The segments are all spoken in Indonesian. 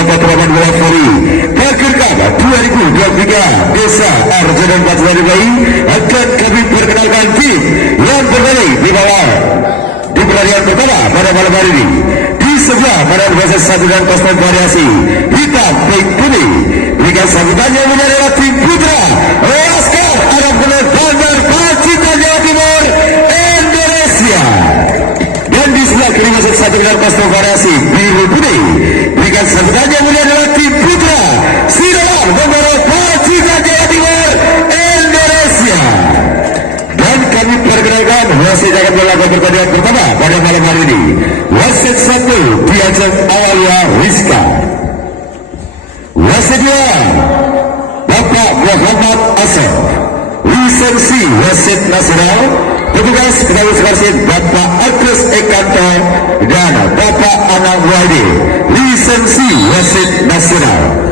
laga turnamen bola voli Bakirkap 2023 Desa Arjuna Patsari Bayi akan kami perkenalkan tim yang bermain di bawah di pertandingan pertama pada malam hari ini. Di sebelah pada versus 1 dan kostum variasi hitam pink putih berikan sambutannya menjadi tim putra Laskar Anak Bulan Bandar Pacitan Jawa Timur Indonesia. Dan di sebelah kiri masuk 1 dan kostum variasi biru putih berikan sambutannya menjadi tim putra Sidoarjo Bogor Pacitan Jawa Timur Indonesia. Dan kami perkenalkan wasit akan melakukan pertandingan pertama pada malam hari ini. Wasit 1 Diajeng Awalia Rizka. Wasit 2 Bapak Muhammad Asep. Lisensi wasit nasional. Petugas pengawas wasit Bapak Agus Ekanto dan Bapak Anang Wadi. Lisensi wasit nasional.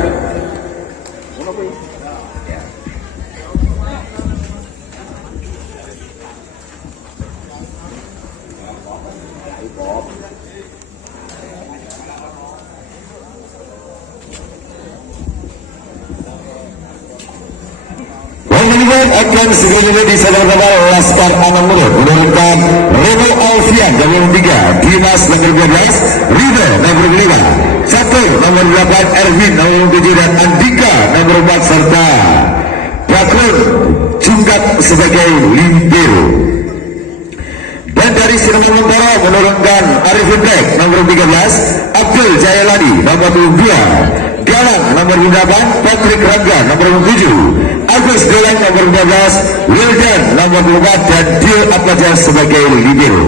Akan segera disadarkan Laskar Anak Muda menurunkan Reno Alfian nomor 3, Dimas nomor 12, Rido nomor 5, 1 nomor 8 Erwin nomor 7 dan Andika nomor 4 serta Bakun Cungkat sebagai libero. Dan dari Sidoarjo Montoro menurunkan Arifin Bek nomor 13, Abdul Jayaladi nomor 2, Galang nomor 8, Patrick Rangga nomor 7, Agus Galang nomor 12, Wildan nomor 4 dan Dio Apaja sebagai libero.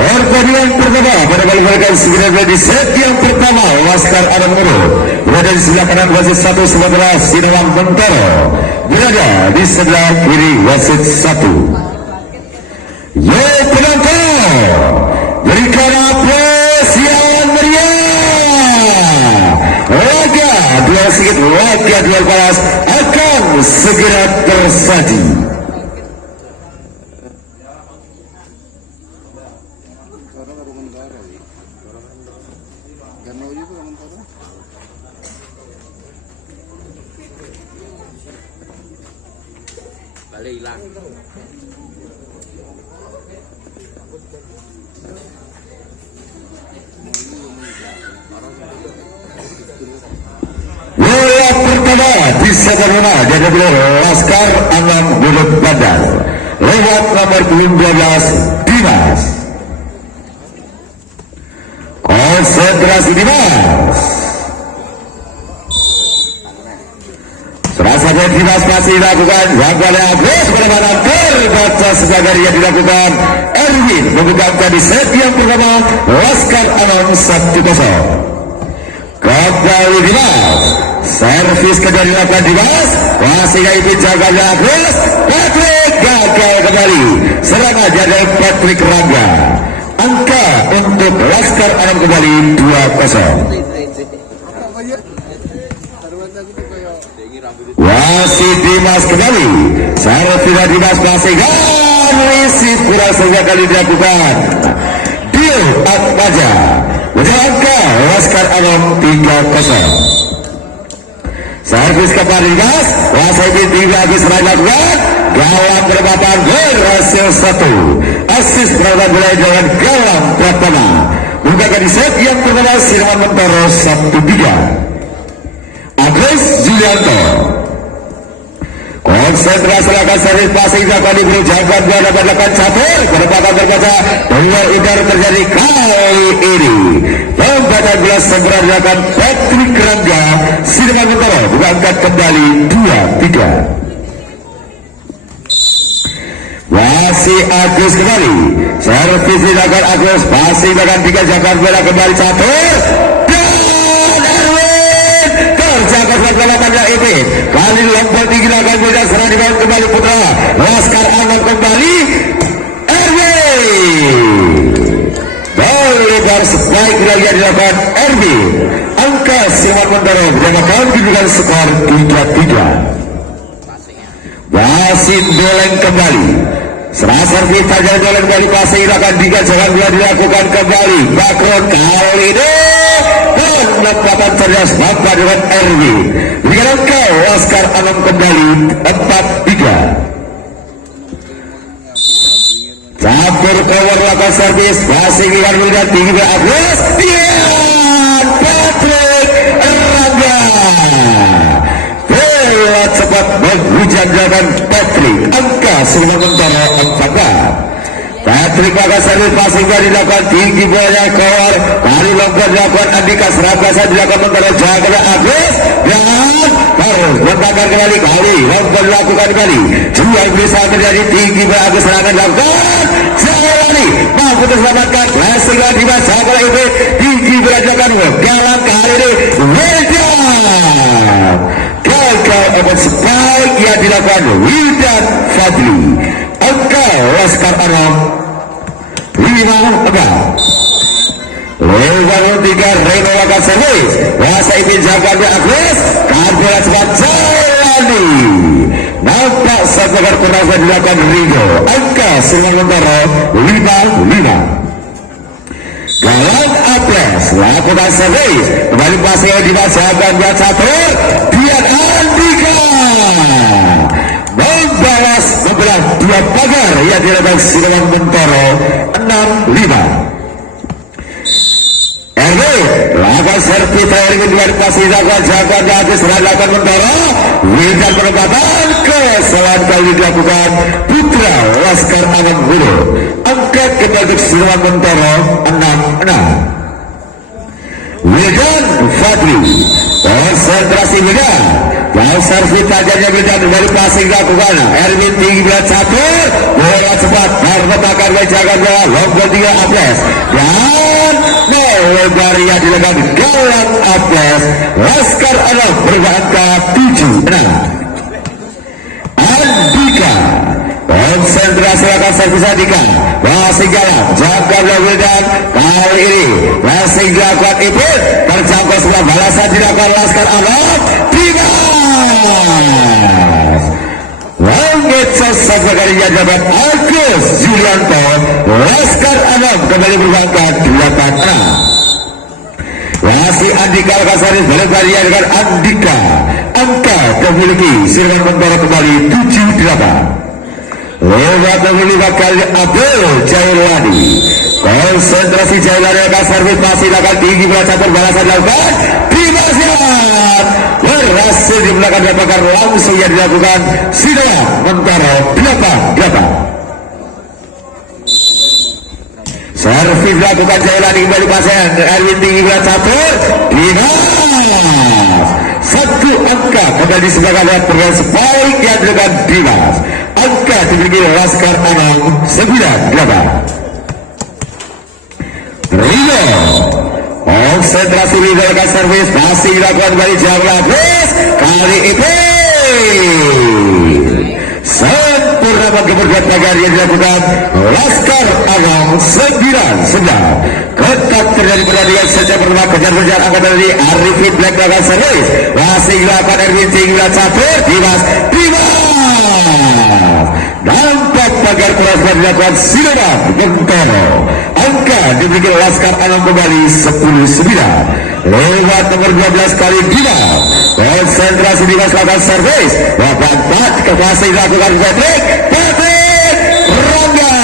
Pertandingan pertama pada kali mereka segera di set yang pertama Laskar Anak Muda berada di sebelah kanan wasit 1 sementara Sidoarjo Montoro berada di sebelah kiri wasit 1. Yo penonton, berikan aplaus yang meriah. Laga duel sedikit, laga duel panas akan segera tersaji. Balik hilang. Bola pertama di Sabaruna jadi Laskar Anak Muda Bandar lewat nomor 12 Dimas. Konsentrasi Dimas. Serasa Dimas masih dilakukan jangkauan Agus pada terbaca sebagai yang dilakukan Erwin membuka di set yang pertama Laskar Anak 1-0. Kembali Dimas, servis kedua dilakukan Dimas, masih itu jaganya Agus, Patrick gagal kembali, serangan dari Patrick Rangga. Angka untuk Laskar Anak kembali 2-0. Wasit Dimas kembali, servis Dimas masih wasit kurang sekali dilakukan. Dio Atmaja menjaga Laskar Anak 3-0. Servis kepada Dimas, wasit ini lagi serangan dilakukan. Galang penempatan berhasil 1. Asis penempatan mulai dengan Galang Pratama. Bukakan di set yang pertama Sidoarjo Montoro 1-3. Agus Julianto. Konsentrasi akan servis passing akan diberi jawaban bola dapat dilakukan catur penempatan berkaca luar udar terjadi kali ini. Penempatan bola segera dilakukan Patrick Rangga. Sidoarjo Montoro bukan kembali 2-3. Masih Agus kembali, servis dilakukan Agus, masih akan 3 jangkauan bola kembali catur dan Erwin terjaga bola dan serang dibangun kembali putra Laskar Aman kembali RW lebar sebaik wilayah dilakukan RB angka Silman Montoro berdasarkan kedudukan skor 3-3. wasit doleng kembali serasar kita jalan doleng kembali pasir akan jangan bila dilakukan kembali Bakron kali ini dan lemparan cerdas bapak dengan RB dengan angka Laskar Alam kembali 4-3. campur cover lakukan servis passing ikan muda tinggi berakses Dian Patrick Rangga bola cepat menghujam jawaban Patrick angka Silman Montoro 4-4. Patrick maka servis passing dilakukan tinggi bolanya cover kali longgar dilakukan Andika serabasa dilakukan Montoro jaga Agus dan harus membakar kembali kali longgar dilakukan kembali juga bisa terjadi tinggi Agus serangan dilakukan Jalani mampu terselamatkan passing di masa kali itu tinggi berajakan galang kali ini Wildan gagal open spike yang dilakukan Wildan Fadli angka Laskar Alam 5-4. Lebar 3 Reno lakukan servis Wasa Ipin jaga di Agus Karbola cepat Jalani nampak sebagai penasa dilakukan Ringo angka Silman Montoro 5-5. Galang Aples lakukan servis kembali pasir dibacakan buat catur Dian Andika membalas membelah 2 pagar yang dilakukan Silman Montoro 6-5. RB lakukan servis terakhir dengan pasir lakukan jagoan di atas lakukan Montoro Wildan penempatan kesalahan kali dilakukan putra Laskar Aman Guru angkat kembali Silman Montoro 6-6. Wildan Fadli konsentrasi Wildan dan servis tajamnya Wildan dari passing dilakukan Erwin tinggi berat catur bola cepat berbakar menjaga bola lomba 3 Aples dan lebar yang dilakukan galang Aples Laskar Alam berangka 7-6. Andika konsentrasi lakukan servis Andika masih galang jaga Wildan kali ini masih dilakukan Ipin terjangkau sebelah balasan dilakukan Laskar Alam Dimas langit sesuatu kalinya jabat Agus Julianto Laskar Alam kembali berangka 2-4. masih Andika Kasari berlebar dengan Andika angka memiliki Silman Montoro kembali 7-8. lewat memiliki kali Abdul Jailani konsentrasi Jailani akan servis masih akan tinggi campur balasan dilakukan Dimasyan berhasil di belakang dapatkan langsung yang dilakukan Silman Montoro 8-8. servis dilakukan Jailani kembali pasien Erwin tinggi campur Dimas 1 angka kembali di sebelah kanan pergerakan sebaik yang dilakukan Dimas angka dimiliki Laskar Alam 9-8. Rio konsentrasi Rio akan servis masih dilakukan kembali jauh Agus kali ini sempurna bagi berbuat pagar yang dilakukan Laskar Alam 9-9. ketat terjadi pertandingan sejak pertama kejar-kejar angkatan dari Arifin Black lakukan servis masih dilakukan Erwin tinggi catur Dimas nampak pagar keras dilakukan Silman Montoro angka dimiliki Laskar Alam kembali 10-9. lewat nomor 12 kali Dimas konsentrasi Dimas lakukan servis lakukan 4 kekasih dilakukan Patrick Rangga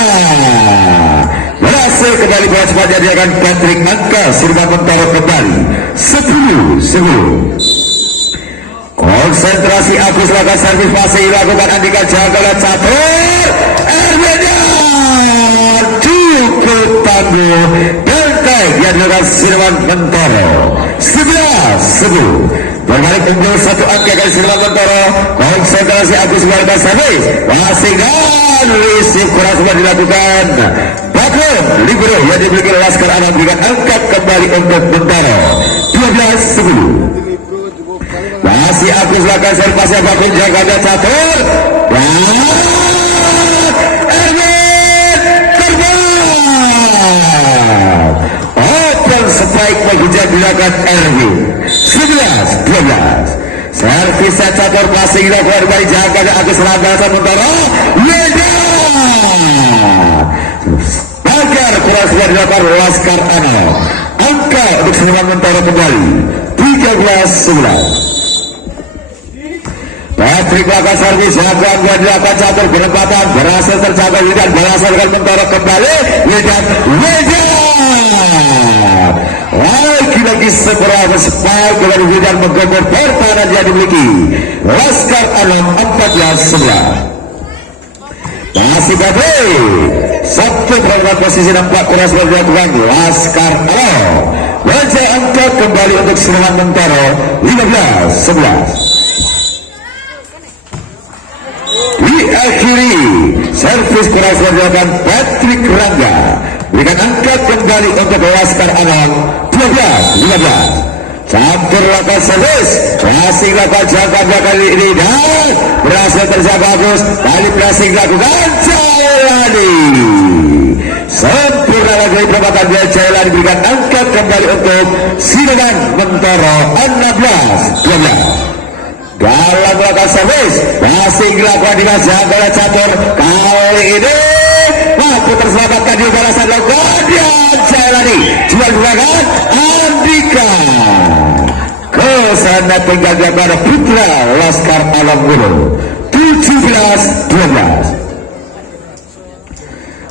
berhasil kembali bola cepat diadakan Patrick angka Silman Montoro kembali 10-10. konsentrasi Agus lakukan servis masih dilakukan Andika jaga catur Erwin cukup tangguh dan yang dilakukan Silman Montoro 11-10. berbalik unggul 1 angka dari Silman Montoro konsentrasi Agus lakukan servis masih dan risip kurang semua dilakukan Bakun libero yang dimiliki Laskar Alam dengan angkat kembali untuk Montoro 12-10. Masih Agus lakukan serpasnya bakun jaganya catur. Erwin terbang. Open strike menghujat dilakukan Erwin. 11-12. Servisnya catur passing dilakukan dari jaganya Agus Rangga sementara Weda. Agar kurasnya dilakukan Laskar Anal. Angka untuk serangan mentara kembali 13-11. Patrick lakukan servis, jagoan buat dilakukan catur penempatan berhasil tercapai Widan berhasil dengan mentara kembali Widan. Lagi-lagi seberapa spike dari Widan menggempur pertahanan yang dimiliki Laskar Alam 14-11. Masih Badai satu perangkat posisi nampak keras berjatuhan Laskar Alam wajah angkat kembali untuk serangan mentara 15-11. Diakhiri servis keras berjatuhan Patrick Rangga berikan angkat kembali untuk Laskar Alam 12-15. Campur lakukan servis pressing lakukan jaga kali ini dan berhasil terjaga bagus kali pressing lakukan Jailani sempurna lagi perempatan dia Jailani berikan angkat kembali untuk Sidangan Mentara 16-12. dalam melakukan servis pressing dilakukan dengan jaga catur kali ini mampu terselamatkan di balasan lakukan dia Jailani jual gerakan Andika ke sana tinggal gambar putra Laskar Alam Gunung 17-12.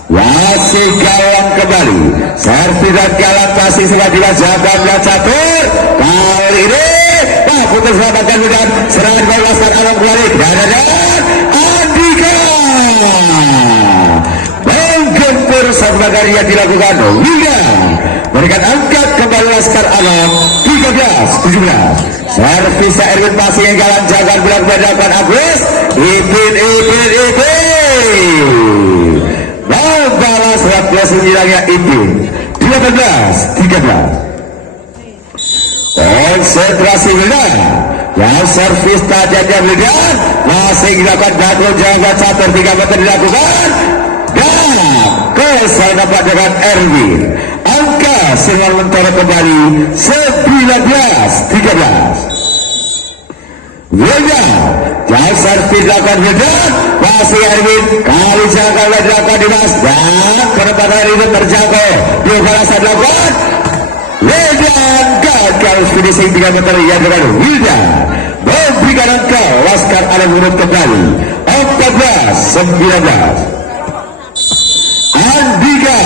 Masih galang kembali servis dan galang masih sudah dilakukan catur kali ini mampu terselamatkan dengan serangan dari Laskar Alam kembali dan Andika menggempur sebagai yang dilakukan Wida berikan angkat kembali Laskar Alam 13-17. Servisnya Erwin masih yang jalan jangan bilang bedakan Agus Ipin membalas rakyat senyilangnya Ipin 12-13. Konsentrasi Wildan yang servis tajamnya Wildan masih dilakukan Badro jaga catur 3 meter dilakukan dan kesal dapat dengan Erwin angka serangan mentara kembali 19-13. Wildan yang servis dilakukan Wildan masih Erwin kali jaga dilakukan Dimas dan penempatan itu terjangkau di balasan dilakukan Wildan gagal finishing 3 meter yang dengan Wildan memberikan angka Laskar Alam Gunung kembali 14-19. Andika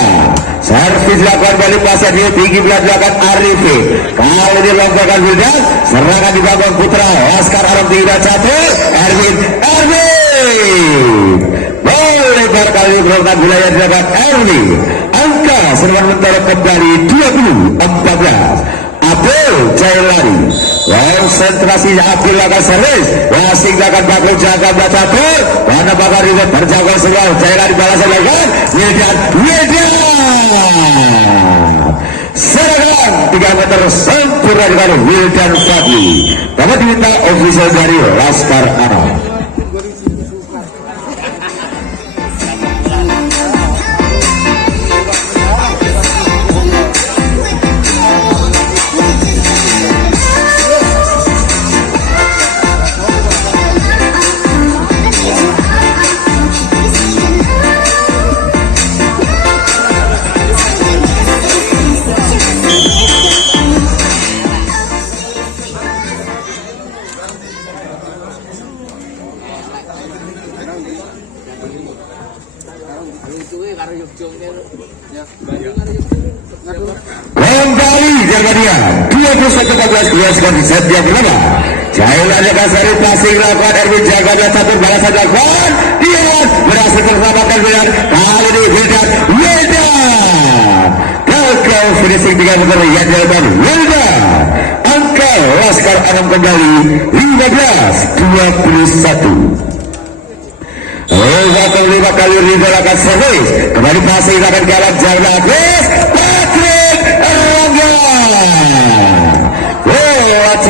servis dilakukan balik pasir di tinggi belah dilakukan Arifin kali dilontarkan Wildan serangan dibangun putra Laskar Alam tidak catur Erwin melebar kali ini berontak wilayah dilakukan Erwin angka serangan mentara kembali 20-14. Abdul Jailani konsentrasi Abdul lakukan servis masing lakukan bakal jaga catur mana bakal itu terjaga segala Jailani balasan lakukan Wildan serangan 3 meter sempurna dengan Wildan Fadli dapat diminta official dari Laskar Alam. Kembali Jermania 21-14 dua sekali set yang pertama Jailan jaga seri passing lakukan Erwin jaganya catur balasan lakukan dia berhasil terselamatkan Wildan kali ini Wildan gagal finishing 3 meter yang dilakukan Wildan angka Laskar Alam kembali 15-21. Lima kali Rizal akan servis kembali passing akan jalan Agus Patrick Rangga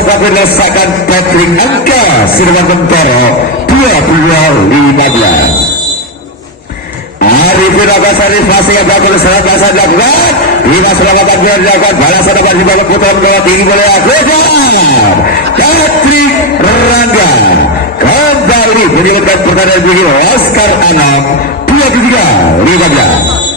sempat merasakan Patrick angka Sirwan Mentoro 22-15. Arifin Agasari fase yang bakal serat balasan dilakukan. Bina selamatan biar dilakukan. Balasan dapat dibangun putaran bawah tinggi boleh Agujar. Patrick Rangga kembali menyebutkan pertandingan begini. Oscar Anam 23-15.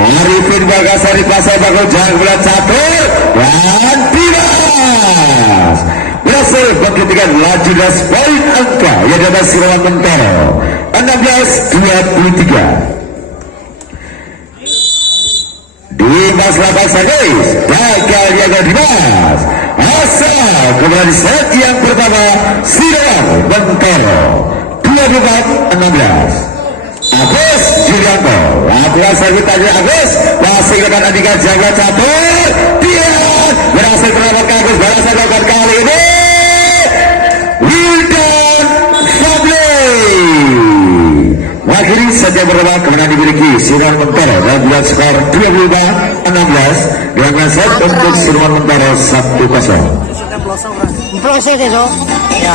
Arifin Bagasari fase yang bakal jangan bulan catur. Dan Dimas berhasil menghentikan laju das poin angka yang dapat Sirwan Mentoro 16-23. Dimas Lapaksa guys, gagal jaga Dimas. Asal kembali set yang pertama Sirwan Mentoro 24-16. Agus Julianto lakukan servis tadi Agus masih dengan Andika jaga catur. Dia berhasil menyelamatkan Agus. Balasan lakukan kali ini Wildan Fadli mengakhiri saja berubah kemenangan dimiliki Sirwan Mentoro dan bulan skor 25-16 dengan set untuk Sirwan Mentoro 1-0. Proses itu ya.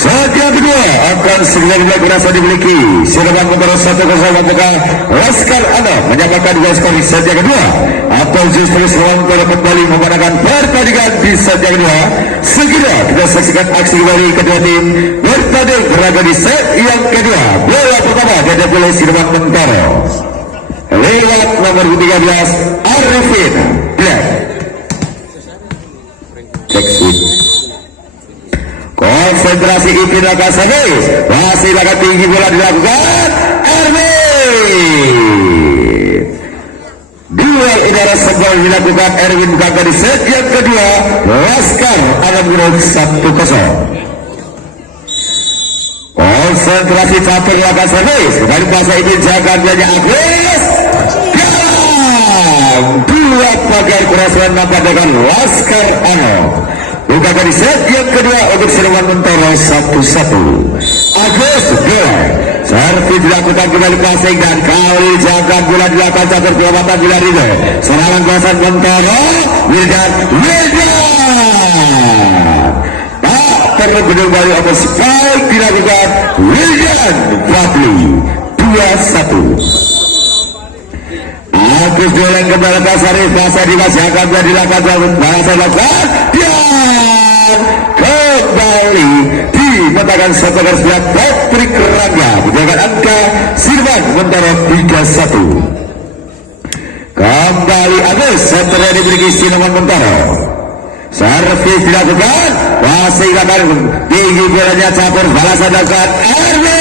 Set yang kedua akan segera berasa dimiliki Sirwan Mentoro 1-0 maka Oscar Anam menyamakan dua skor di set yang kedua, atau justru Sirwan Mentoro kembali memenangkan pertandingan di set yang kedua. Segera kita saksikan aksi kembali kedua tim bertanding berlaga di set yang kedua. Bola pertama diadakan oleh Sirwan Mentoro lewat nomor 13 Arifin Black. Konsentrasi Ipin Lakasani masih laga tinggi bola dilakukan Erwin. Duel udara sebal dilakukan Erwin Kakak di set yang kedua. Laskar Anam Gurung 1-0. Konsentrasi catur Lakasani kembali bahasa Ipin jaga dianya Agus. Dua pagar kerasan nampak dengan Laskar Anam. Bukakan di set yang kedua untuk Sirwan Mentoro 1-1. Agus bola servis dilakukan kembali passing dan kali jaga bola dilakukan catur pelamatan bola Ridho. Serangan kawasan Mentoro Wildan tak perlu kembali atau spike dilakukan Wildan Fadli 2-1. Agus jalan kembali Kasari bahasa dimasyakan dan dilakukan bahasa lakukan dan kembali dipetakan satu garis bilang Patrick Rangga menjaga angka Sirwan Mentoro 3-1. Kembali Agus setelah diberi Sirwan Mentoro. Servis dilakukan masih kabar tinggi bolanya catur balasan lakukan Erwin.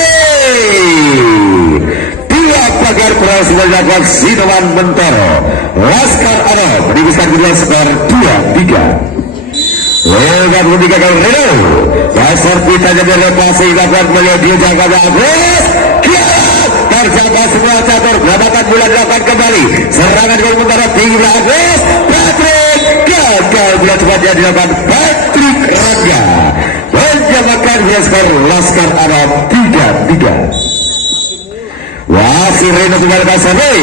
Pagar proses dilakukan Sirwan Mentoro. Laskar Anam menibiskan kemudian skor 2-3. Lewat ketiga kali Ridho. Dasar kita jadi repasi dilakukan oleh dia jaga Agus. Terjaga semua catur. Gerakan bola dilakukan kembali. Serangan gol Mentoro tinggi Agus. Patrick angka bila cepatnya dilakukan Patrick Rangga menjamakan skor Laskar Arab 3-3. Wasit Reno kembali Kasane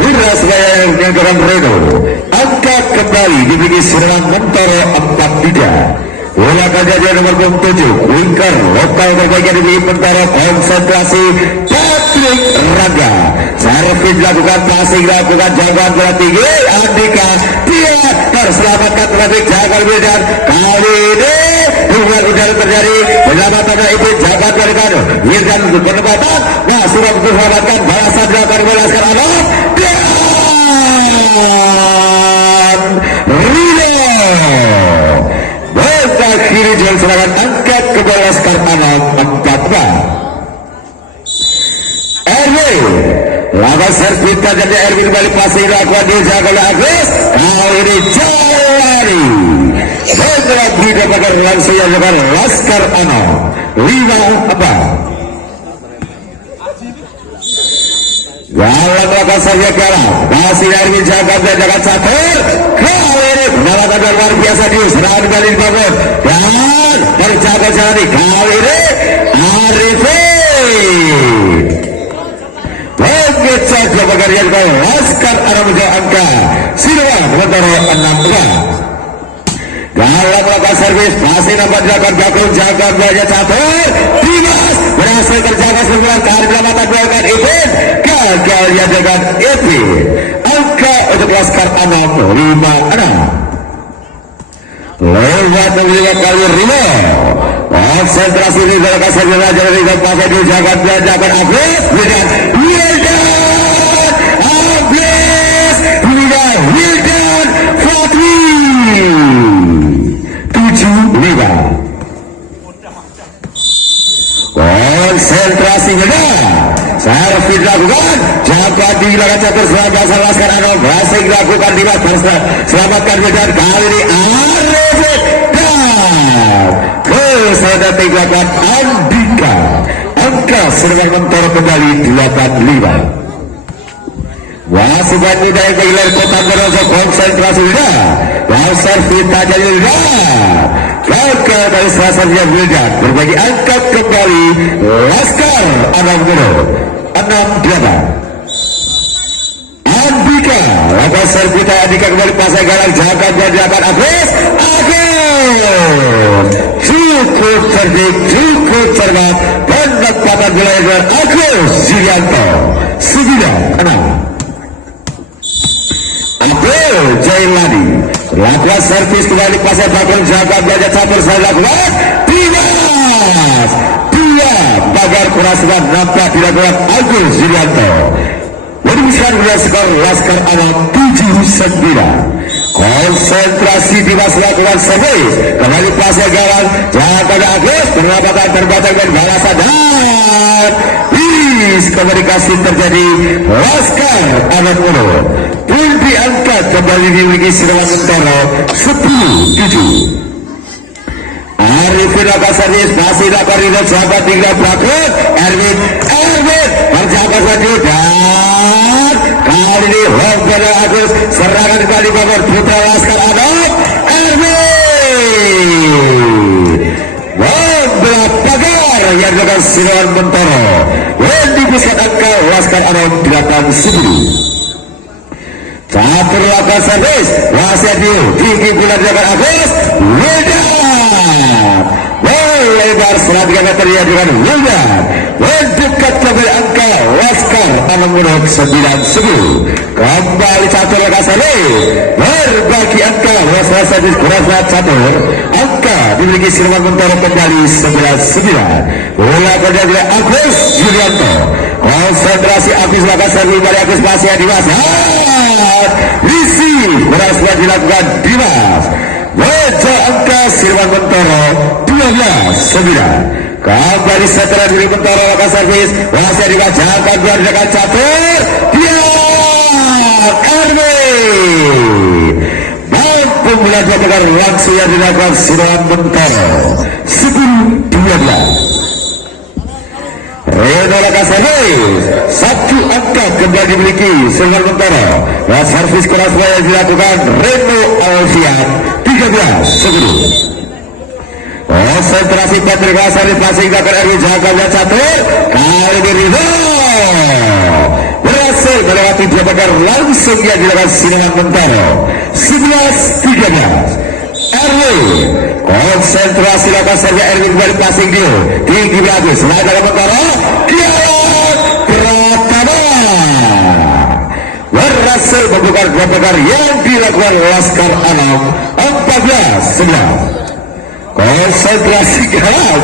Wira Sebaya yang dorong Reno angkat kembali dimiliki serangan Mentoro 4-3. Bola kejadian nomor 7 winger lokal terbaiknya dimiliki Mentoro, konsentrasi Patrick Rangga, servis dilakukan, passing dilakukan, jangkauan bola tinggi Andika dia terselamatkan Patrick Jagal Wildan. Kali ini hubungan udara terjadi penyelamatan itu jabat balikan Wildan untuk penempatan. Nah sudah diselamatkan, balasan dilakukan oleh Laskar Arab dan Rino bola kiri jalan serangan angkat ke bola Laskar Arab 4-4. Erwin lama servis terjadi, Erwin kembali passing dilakukan di jaga oleh Agus. Kali ini Jalani bola didapatkan langsung yang dilakukan Laskar Arab 5-4. Dalam melakukan saja kalah masih Erwin jaga jangan catur. Kali ini penyelamatan luar biasa di serangan kembali dibangun dan terjaga Jalani. Kali ini Arifin Pengecek dua pekerjaan kau Laskar Arab menjauh angka Silva Mentoro 6-2. Dalam melakukan servis masih nampak dilakukan Gakun jaga banyak catur. Dimas berhasil terjaga sebulan kali penyelamatan dilakukan Ipin gagal dia dengan Ipin. Angka untuk Laskar Arab 5-6. Lewat memiliki kali Rino konsentrasi di dalam kasar belajar dari pakai di jagat belajar Agus Wildan Wildan Fatri 7-5. konsentrasi benar servis dilakukan jaga di belakang catur serangan Laskar Arab berhasil dilakukan Dimas selamatkan Wildan. Kali ini Arifin kesadaran dilakukan Andika. Angka serangan Mentoro kembali 8-5. Wasuban muda yang kehilangan kota Merojo konsentrasi Wildan dan servis tajam Wildan. Gagal dari sasarannya Wildan berbagi angkat kembali Laskar Arab 6-8. Andika lakukan servis Andika kembali pasang galang jaga dilakukan Agus cukup cerdik, cukup cermat penempatan wilayah Agus Zilianto 9-6. Abdul Jailani lakukan servis kembali pasang bakal jaga belajar catur saya lakukan Dimas dia pagar kurasukan nampak dilakukan Agus Zilianto merumuskan skor Laskar Arab 7-9. konsentrasi Dimas lakukan servis kembali pasang galang jaga Agus penyelamatan terbatas dan balasan dan komunikasi terjadi Laskar Arab pun diangkat kembali dimiliki serangan Mentoro 10-7. Arifin lakukan servis masih lakukan Rino jaga tinggal belakang Erwin berjaga lanjut dan kali ini Longgar Agus serangan kembali bangun putra Laskar Arab Erwin membelah pagar yang dilakukan serangan Mentoro dan dipusat angka Laskar Arab 8-10. catur lakukan servis Wasiadiu tinggi bulan dilakukan Agus Wildan lebar 100 meter dia dengan Wildan mendekat kembali angka Laskar Arab 9-10. kembali catur lakukan servis berbagi angka Laskar catur angka dimiliki Silvan Mentoro kembali 9-9. bola terjadi oleh Agus Yulianto konsentrasi Agus lakukan servis dari Agus masih Dimas Risi berhasil dilakukan Dimas meja angka Silvan Mentoro 12-9. kembali setelah diri Mentoro lakukan servis masih dibacakan dua dengan catur dia Erwin mampu melanjutkan langsung yang dilakukan Silvan Mentoro 10-12. Reno lakukan servis satu angka kembali dimiliki Silvan Mentoro. Servis keras yang dilakukan Reno Alfian 13-10. Konsentrasi Patrick Lasari passing ke Erwin Jaganya catur kali ini Ridho berhasil melewati dia bakar langsung yang dilakukan Silvan Mentoro 11-13. Erwin konsentrasi lakukan saja Erwin kembali passing dia tinggi bagus selain dalam Mentoro Kiawan Pratama berhasil membuka dua bakar yang dilakukan Laskar Alam 14-11. Konsentrasi kalah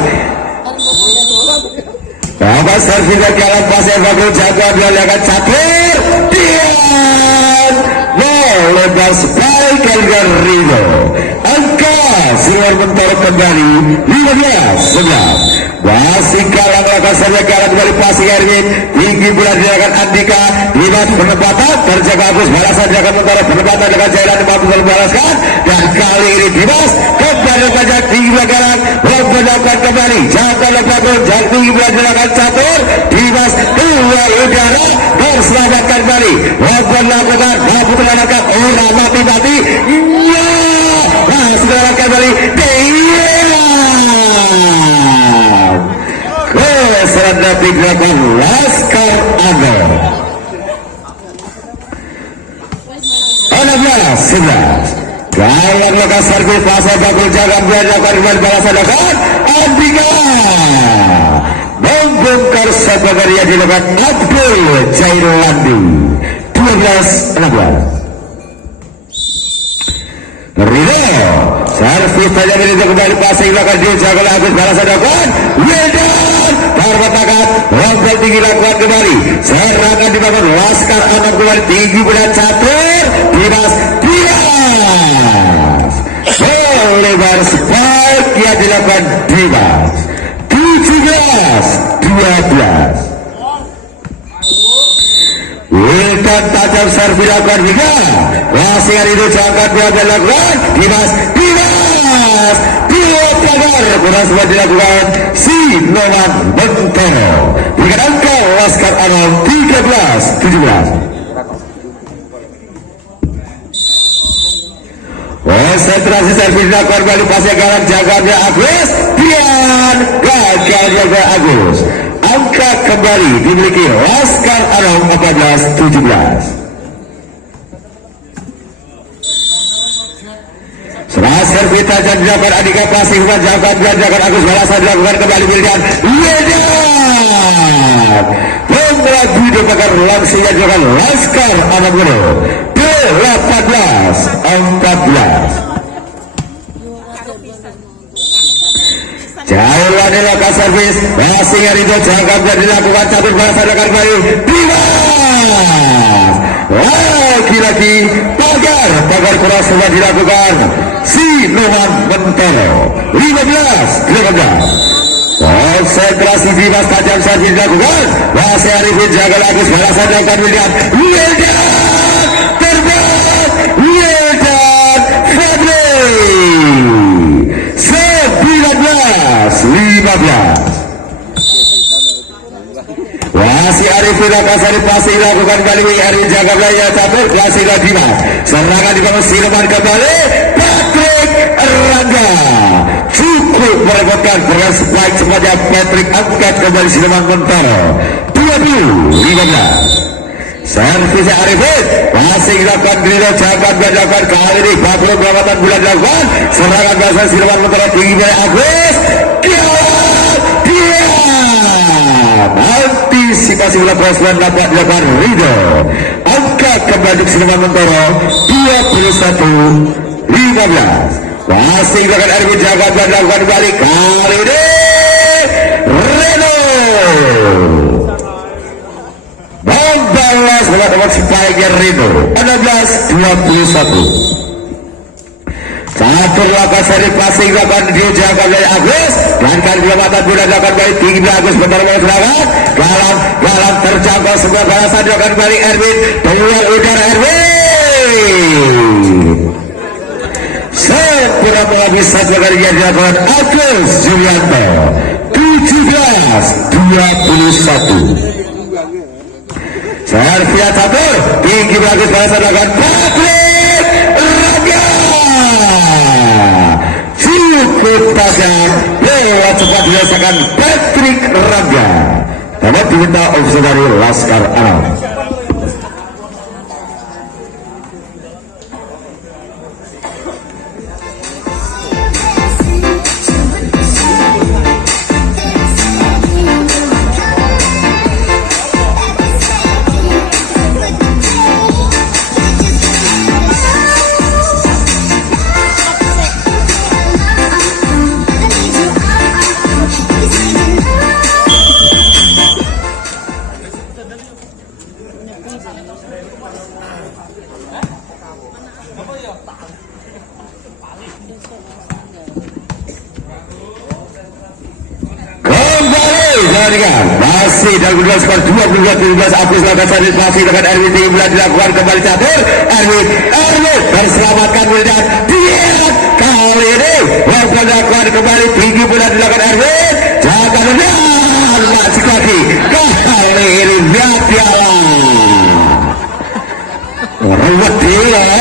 Bapak servis kalah pasir bagus jaga dia lihat catur Dian lebar spike Elgar Ridho angka Silvan Mentoro kembali 15-11. masih kalah melakukan saja kalah kembali passing Erwin tinggi bulan dilakukan Andika Dimas penempatan terjaga Agus balasan jaga Mentoro penempatan dengan Jailan mampu membalaskan dan kali ini Dimas kembali saja tinggi belakang melakukan kembali jangan lebagun jangan tinggi bulan dilakukan catur Dimas keluar udara berselamatkan kembali melakukan mampu menangkap orang mati-mati segera kembali seranda dilakukan Laskar Alam 16-11. Gaya melakukan servis pasal bakul jaga biar dilakukan kembali balasan dilakukan Andika membongkar sebagai yang dilakukan Abdul Jairlandi 12-16. Ridho servis saja Ridho kembali passing dilakukan dia jaga Agus balasan dilakukan Wildan terbatakan rombel tinggi lakukan kembali serangan dibangun Laskar Alam kembali tinggi bulan catur Dimas lebar spike yang dilakukan Dimas 17-12. Wildan tajam servis dilakukan hingga masih hari itu jangkat dia dilakukan Dimas dua kabar kurang semua dilakukan si Noman Mentoro dengan angka Laskar Alam 13-17. Konsentrasi servis dilakukan kembali pasnya galang jaganya Agus Dian gagal jaga Agus angka kembali dimiliki Laskar Alam 14-17. Setelah servis tajam dilakukan Andika passing menjaga Agus balasan dilakukan kembali Wildan pemelaku dibakar langsung yang dilakukan Laskar Alam 18-14. Jauh dilakukan servis passing yang itu jangka dan dilakukan catur balasan dilakukan kembali Dimas lagi-lagi pagar keras semua dilakukan si Noman Mentoro 15-15. konsentrasi Dimas tajam servis dilakukan masih Arifin jaga Agus balasan dilakukan Wildan terbang Wildan Fadli 19-15. masih Arifin Akasari passing dilakukan kali ini Arifin jaga belaya catur klasik Dimas serangan dibangun Silvan kembali Patrick Rangga cukup merepotkan dengan spike cepatnya Patrick angkat kembali Silvan Mentoro 20-15. servisnya Arifin passing dilakukan Grilo jaga dilakukan kali ini bakul perawatan bulan dilakukan serangan biasa Silvan Mentoro tinggi dari Agus antisipasi bola Bosman dapat dilakukan Ridho angka kembali Silvan Mentoro 21-15. passing dilakukan Erwin jaga dan dilakukan balik kali ini Reno membalas bola dapat spike Reno 16-21. catur lakukan seri passing dilakukan dijaga dari Agus dan kali perawatan bola dilakukan balik tinggi Agus benar-benar serangan galang terjangkau sebuah balasan dilakukan balik Erwin keluar udara Erwin sepura menghabis satu kali yang dilakukan Agus Julianto 17-20. Serviat catur tinggi bagus bahasa lakukan Patrick Raga cukup tajam lewat cepat dirasakan Patrick Raga dapat diminta opsi dari Laskar Alam. Masih dalam kedua skor 22-17 Apus lakukan masih dengan Erwin tinggi bulan dilakukan kembali catur Erwin terselamatkan dan diirat kali ini warga dilakukan kembali tinggi bulan dilakukan Erwin jaga dan masih lagi kali ini piala ruwet dia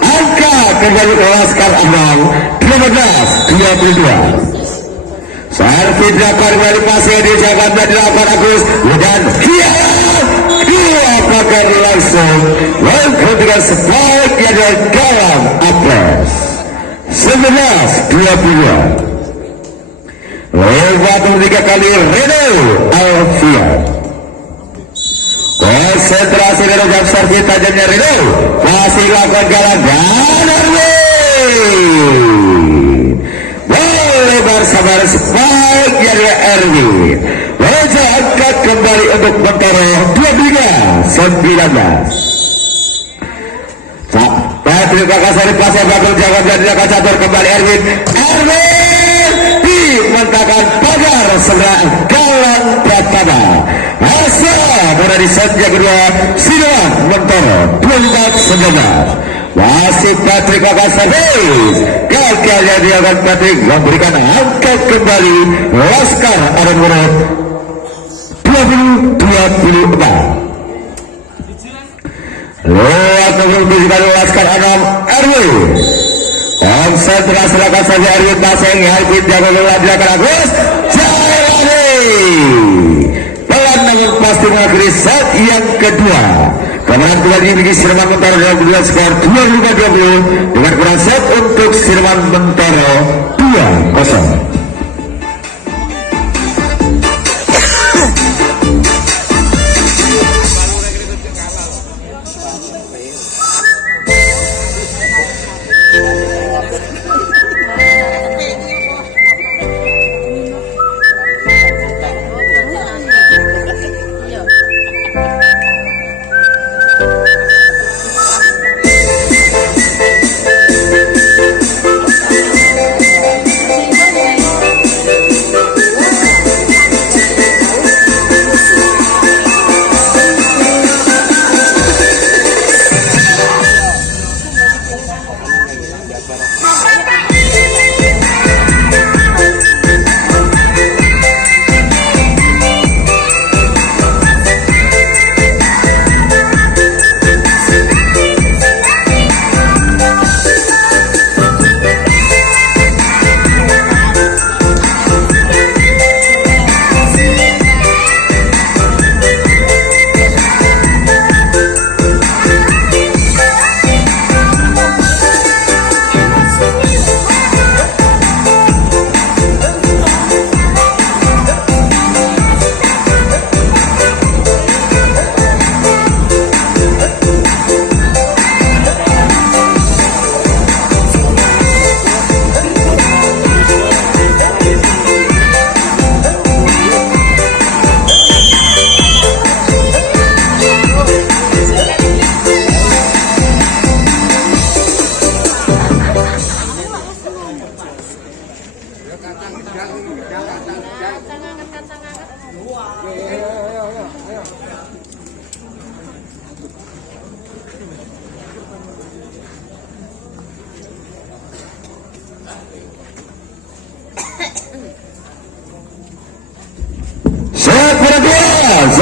angka kembali ke Laskar Amal 15-22. Servis dilakukan kembali pasir di jalan dan dilakukan Agus dan dia akan langsung lakukan dengan spike yang dari dalam Apres 11-22 lewat 3 kali Reno Alfian konsentrasi Reno jam servis tajamnya Reno masih lakukan jalan dan lebar sabar spike dari Erwin Raja angkat kembali untuk Bentoro 23-19 Patrick Kakasari pasir bakal jalan dan dilakukan catur kembali Erwin dimentahkan pagar segera galang Pratama asal berada di set yang kedua Sinuan Bentoro 24-19 masih Patrick akan servis gagalnya dia akan Patrick memberikan angkat kembali Laskar Adan Murad 20-24 lewat menunjukkan Laskar Adan Erwin konsentrasi lakukan saja Erwin Taseng Erwin jago lelah dilakukan Agus Jalani pelan namun pasti mengakhiri set yang kedua. Kemenangan kembali dimiliki Sirman Mentoro dalam kedua skor 25-20 dengan kurang set untuk Sirman Mentoro 2-0.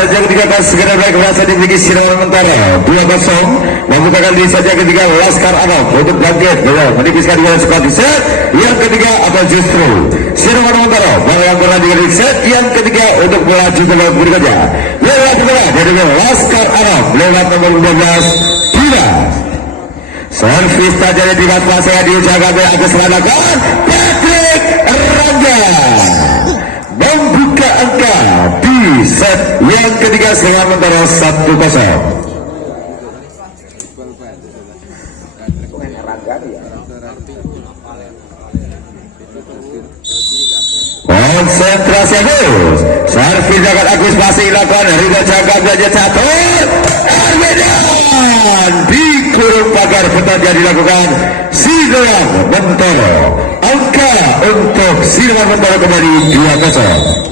saja ketika pas segera baik berasa dimiliki Sirawan Mentara 2-0 membukakan diri saja ketika Laskar Arab untuk bangkit menipiskan dua skor di set yang ketiga atau justru Sirawan Mentara yang berlanjut di set yang ketiga untuk melaju ke babak berikutnya lewat bola dari Laskar Arab lewat nomor 12 Dina. Servis tajamnya di mata saya diucapkan oleh Agus Ranakan Patrick Rangga membuka angka di set yang ketiga sementara 1-0. Konsentrasi Agus, servis jagat Agus masih dilakukan Ridho jaga belajar catur Armedan di kurung pagar petanda dilakukan Sirawan Mentara. Angka untuk Sirawan Mentara kembali 2-0.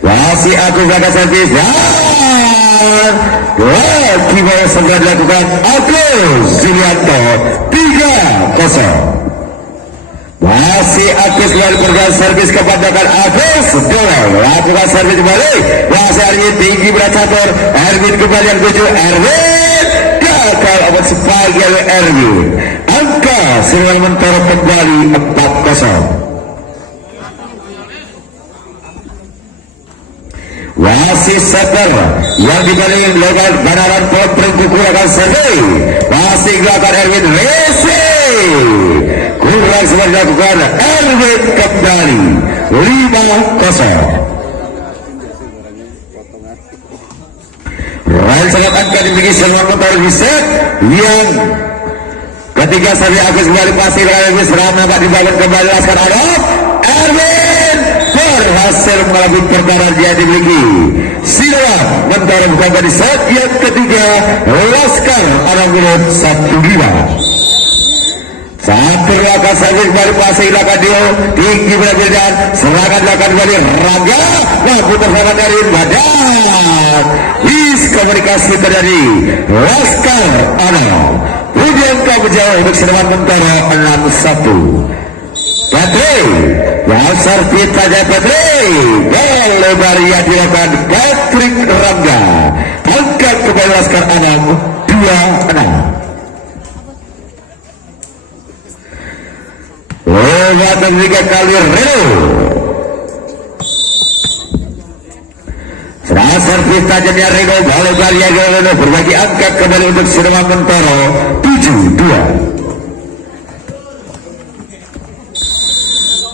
Masih Agus jaga servis dan gol segera dilakukan Agus Zulianto 3-0. Masih Agus luar bergerak servis kepandangan Agus Dolo lakukan servis kembali masih Erwin tinggi berat catur Erwin kembali yang tujuh Erwin gagal obat sepagi oleh Erwin. Angka Sirawan Mentara kembali 4-0. Masih setter yang dibalik lokal banaran potring kuku akan servis masih gelakan Erwin Resi kurang sempat dilakukan Erwin kembali 5-0. Rancangan angka dimiliki Sirawan Mentara di set yang ketiga seri Agus kembali pasti Erwin serangan nampak dibangun kembali Laskar Arab. Erwin berhasil mengalami perkara dia dimiliki Sirawan Mentara bukan di set yang ketiga Laskar Arab 1-5. Saat berlakukan servis kembali pasai dilakukan Dio tinggi benar-benar serangan dilakukan kembali Rangga mampu tersangat dari badan diskomunikasi terjadi Laskar Arab kemudian kau menjauh untuk Sirawan Mentara 6-1. Patrick yang servis saja Patrick gol lebar yang dilakukan Patrick Rangga angkat kembali Laskar Arab 2-6. Lewat dan 3 kali Reno serang servis tajamnya Reno balai Maria Reno berbagi angka kembali untuk Sirawan Mentara 7-2.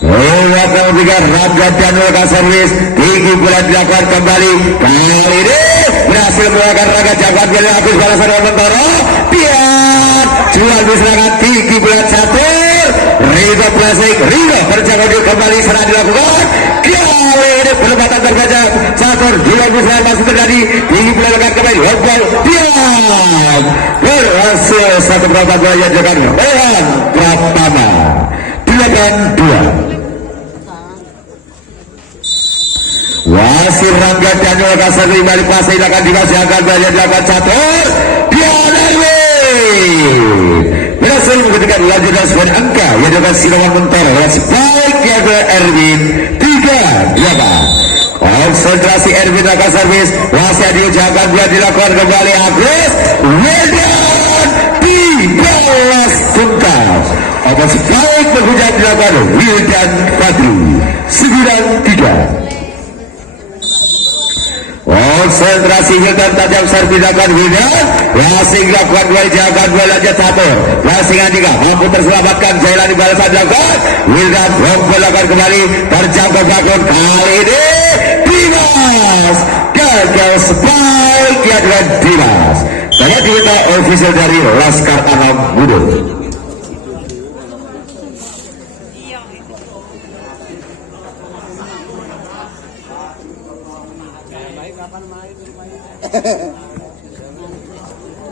Lewat dan 3 Rangga dan melakukan servis tinggi bola dilakukan kembali kali ini berhasil melakukan Rangga jagoan kali Agus balas Sirawan Mentara biar jual di serangan tinggi bola catur Ridho Plasik Ridho berjaga kembali serang dilakukan kali ini perempatan terbaca catur jual di serangan masih terjadi tinggi bola dilakukan kembali gol biar berhasil satu perempatan bola yang dilakukan Rehan Pratama 8-2. Wasir Rangga dan Yoga Serli balik pasai akan dikasihkan banyak dilakukan catur Erwin berhasil menghentikan laju dan sebuah angka yang dilakukan Sirawan Mentara yang sebaiknya adalah Erwin 3-8. Konsentrasi Erwin akan servis masih diucapkan dia dilakukan kembali Agus Wildan di balas tuntas apa sebaik berhujat dilakukan Wildan Fadli 9-3. Konsentrasi Wildan tajam servis akan Wildan masih dilakukan dua jawaban dua lajat catur masing Andika mampu terselamatkan Jailani balasan dilakukan Wildan melakukan kembali terjangkau belakang kali ini Dimas gagal spike yang dengan Dimas saya diminta official dari Laskar Arab Budul.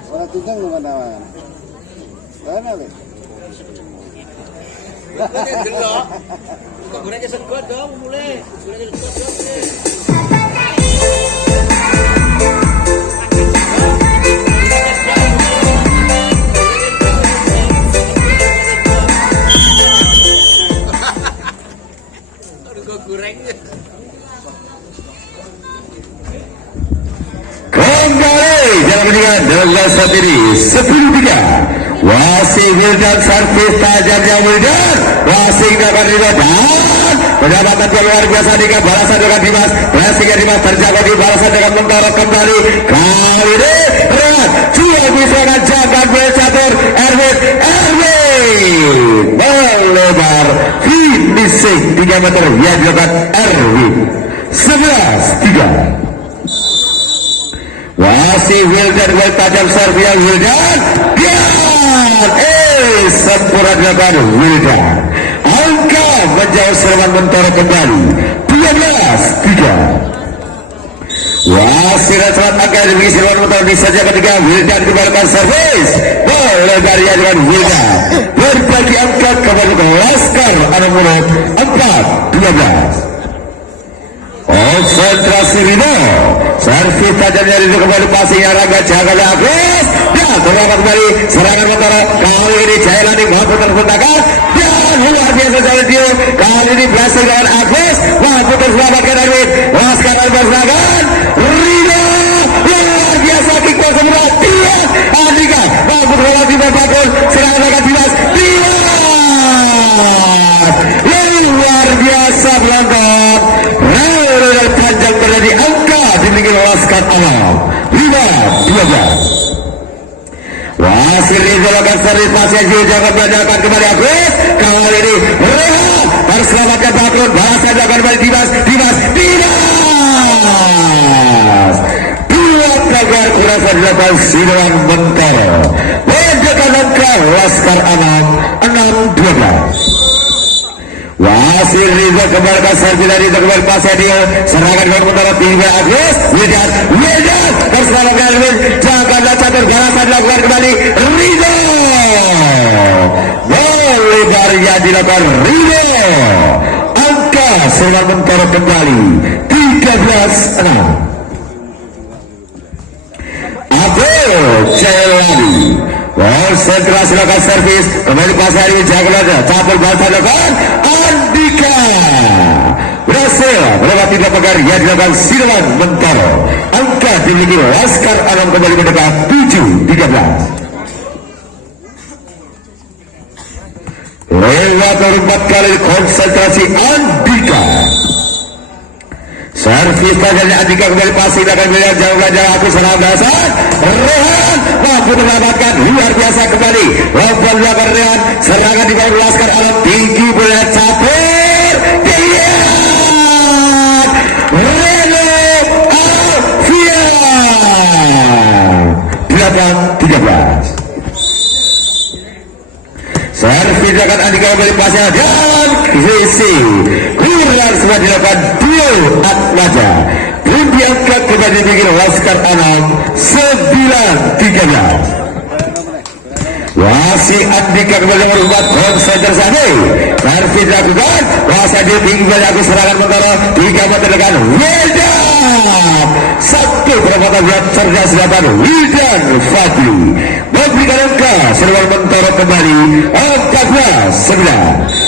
Orang tinggal lu mana? Mana le? Delok. Kok gurake segot dong mulai. Gurake segot dong. Aduh kok goreng. kembali jalan dengan dalam saat ini 10-3. Wasit Wildan servis tajamnya Wildan, wasit dapat dan mendapatkan gol luar biasa dengan balasan dengan Dimas. Blessingnya Dimas terjaga di balasan dengan Mentara kembali. Kali ini Rehan juga bisa menjaga gol catur Erwin melebar finishing 3 meter yang dilakukan Erwin 11-3. Wasit Wildan gol tajam servis yang Wildan sempurna dilakukan Wildan. Angka menjauh serangan Mentara kembali 12-3. Wasit serangan angka diberi serangan Mentara di saja ketika Wildan kembalikan servis melebar dengan Wildan berbagi angka kembali ke Laskar Anamurut 4-12. Konsentrasi Rino servis tajamnya itu kembali passingnya Rangga jaga Agus dan berlaku kembali serangan Mentara kali ini Jailani mampu terbentangkan dan luar biasa jalan dia kali ini berhasil dengan Agus mampu terselamatkan Arwin Laskar berserangan Rino luar biasa kickball semula dia Andika mampu terlalu di babakun serangan Rangga Dimas luar biasa belakang panjang terjadi angka dimiliki Laskar Alam 5-12. Wasit Rizal akan servis pasnya jangan berandakan kembali Agus kali ini Rehan terselamatkan Bakun balasan akan kembali Dimas dua tagar kurasa dilakukan Sidoan Mentara menjaga angka Laskar Alam 6-12. Wasit Rizal kembali ke servis dari kembali pasnya dia serangan dengan Mentara tinggi Agus Wildan terselamatkan Arwin jaga catur balasan dilakukan kembali Rizal melebar yang dilakukan Rizal angka serangan Mentara kembali 13-6. Abel Jailani konsentrasi lakukan servis kembali pasnya Arwin jaga catur balasan dilakukan Andika berhasil melewati dua pagar yang dilakukan Sidoan Mentara. Angka dimiliki Laskar Alam kembali mendekat 7-13. Lewat 4 kali konsentrasi Andika servis tajamnya Andika kembali passing akan melihat jauh aku serang dasar Rehan mampu menyelamatkan luar biasa kembali lompat belakang Rehan serangan di bawah Laskar Alam tinggi bola catur Reno Alfian 8-13. Servis akan Andika kembali pasnya dan Grisi kurang sempat dilakukan duo Atmaja pun diangkat kembali bikin Laskar Alam 9-13. Wasit Andika kembali merubah konsentrasi servis dilakukan wasit dia tinggi kembali aku serangan Mentara 3 meter dekat Wildan satu perempatan buat cerdas dilakukan Wildan Fadli memberikan angka serangan Mentara kembali 14-9.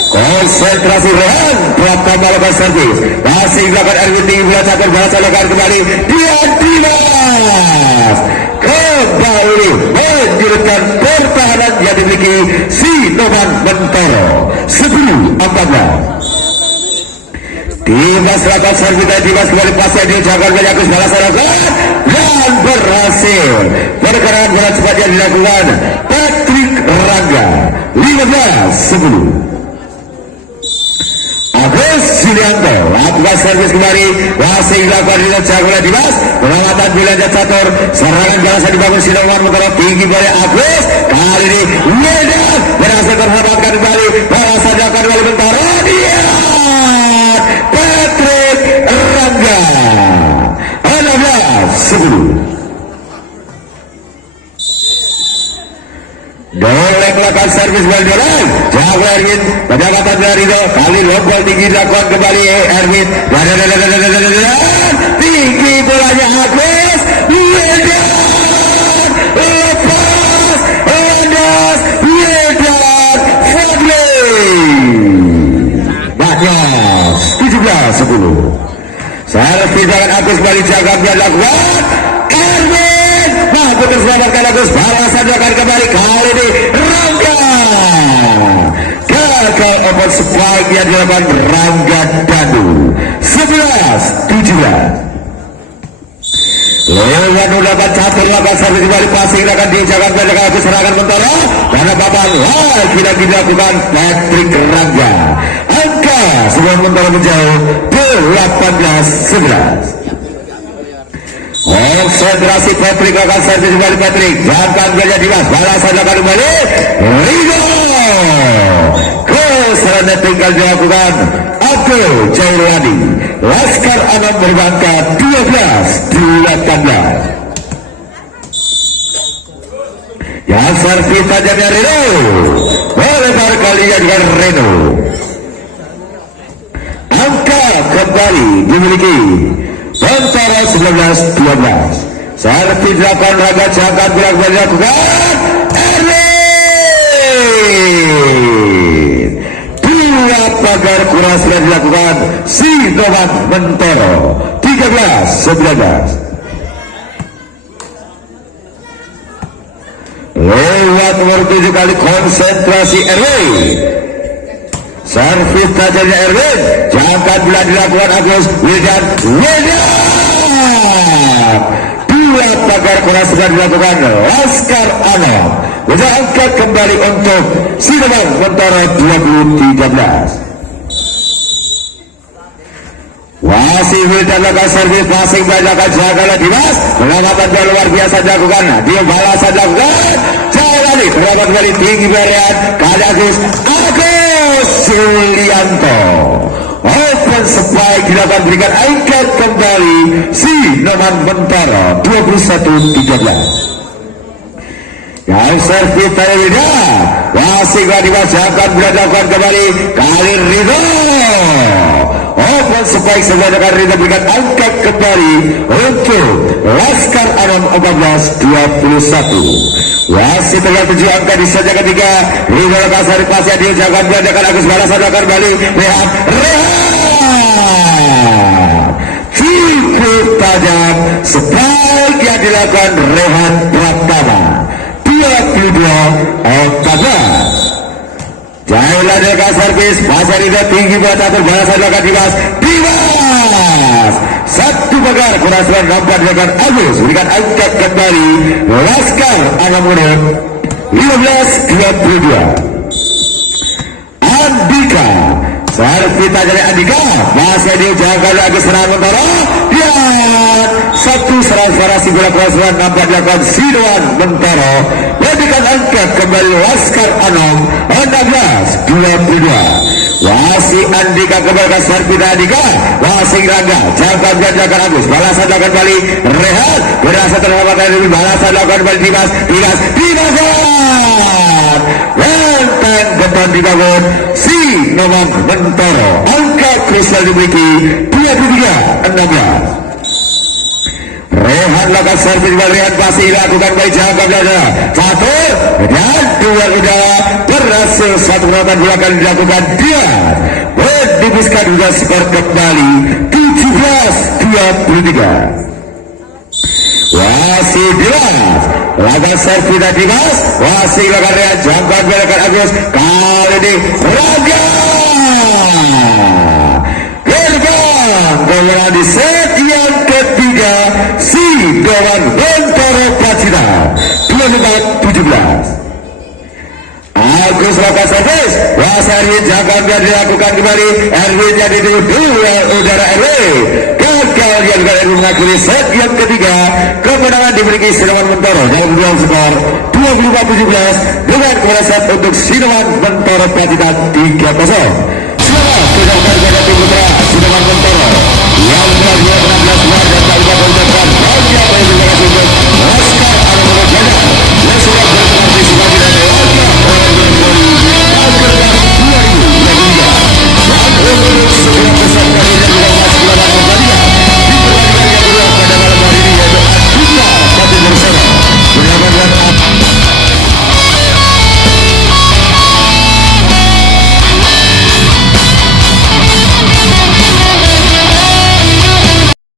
konsentrasi Rehan Pratama melakukan servis masih dilakukan Erwin tinggi bola catur balasan lakukan kembali Dimas kembali menjurutkan pertahanan yang dimiliki Sidoan Mentara 10-14. Dimas melakukan servis dan Dimas kembali pasnya diucapkan banyak balasan lakukan dan berhasil pergerakan bola cepat yang dilakukan Patrick Rangga 15-10. Agus Julianto lakukan servis kembali wasit dilakukan di jagoan Dimas perawatan Bilanja catur serangan balasan dibangun Sidoan Mentara tinggi kembali Agus kali ini Wildan berhasil terhadapkan kembali balasan dilakukan kembali Mentara dia Patrick Rangga 16-10. Dolek melakukan servis kembali Dolek jago Erwin pendekatan dari Ridho kali lompol tinggi dilakukan kembali Erwin tinggi bolanya Agus Wildan lepas landas Wildan Fadli banyak 17-10. Servis dengan Agus kembali jaga dilakukan Erwin mampu terselamatkan Agus. Balasan akan kembali kali ini Rangga. Gagal open spike yang dilakukan Rangga Danu. 11-17. Lewat udapan catur lakukan servis kembali passing akan diucapkan pada Agus serangan Mentara karena papan lagi dilakukan Patrick Rangga. Angka sebelum Mentara menjauh 18-11. Konsentrasi Patrick akan servis kembali Patrick. Jangan gaya Dimas. Balasan akan kembali Rido. Keserangan tinggal dilakukan Abdul Jairwadi. Laskar Anom berbangka 12-18. Yang servis tajamnya Reno. Melebar kalinya dengan Reno. Angka kembali dimiliki Mentara 19-12. Servis dilakukan Rangga. Jangan berak-berak dilakukan Erwin. Dua pagar kurang sudah dilakukan si Noman Mentoro. 13-19. Lewat nomor 7 kali konsentrasi Erwin. Servis tajamnya Erwin. Jangan bila dilakukan Agus. Wildan. Dua pagar kurang sudah dilakukan Laskar Anom. Udah angkat kembali untuk Sidoman Mentara 20-13. Masih Wildan lakukan servis passing banyak jaga Dimas. Pengamatan yang luar biasa dilakukan. Dia balasan dilakukan. Jalan terdapat kembali tinggi barian Kadagus Agus Sulianto. Open spike dilakukan berikan angkat kembali si Noman Mentara 21-13. Yang servis Tayawida masih gak dibacakan bila dilakukan kembali kali Ridho. Open spike sebenarnya Ridho berikan angkat kembali untuk Laskar Anom 14-21. Wasit dengan 7 angka di saja ketiga. Ridho Kasari pasti diucapkan belanjakan Agus balasan akan kembali Rehan. Cukup tajam spike yang dilakukan Rehan Pratama 22-14. Jailah dengan servis pasar Ridho tinggi buat atur balasan akan Dimas. Satu pagar kurasuan nampak dengan Agus berikan angkat kembali Laskar Anom 15-22. Andika servis tajamnya Andika masih diucapkan Agus serangan Mentara. Dan satu serangan varasi bola kurasuan nampak dilakukan Sidoan Mentara. Berikan angkat kembali Laskar Anom 16-22. Wasi Andika kembali servis Andika. Wasi Rangga jangan jaga Agus balasan akan kembali Rehan. Berasa terhadap dari balasan akan kembali Dimas. Lenteng depan dibangun si Noman Mentoro. Angka kristal dimiliki 23-16. Rehan lakukan servis Rehan pasti dilakukan baik jaga belakang catur dan dua udara berhasil satu penonton belakang dilakukan dia berdibiskan juga skor kembali 17-23. Wasit Dimas lakukan servis dan Dimas wasit lakukan Rehan jangkauan belakang Agus kali ini Rangga gerbang kemudian di set yang ketiga si Dewan Mentara Pacitan 24-17. Agus lakukan servis wasit Erwin jangkauan biar dilakukan kembali Erwin yang dituju dua udara Erwin gagal yang Erwin mengakhiri set yang ketiga. Kemenangan dimiliki Sidoman Mentara dalam duel skor 25-17 dengan kemenangan set untuk Sidoman Mentara Pacitan 3-0. Selamat menyaksikan Tim Putra Sidoman Mentara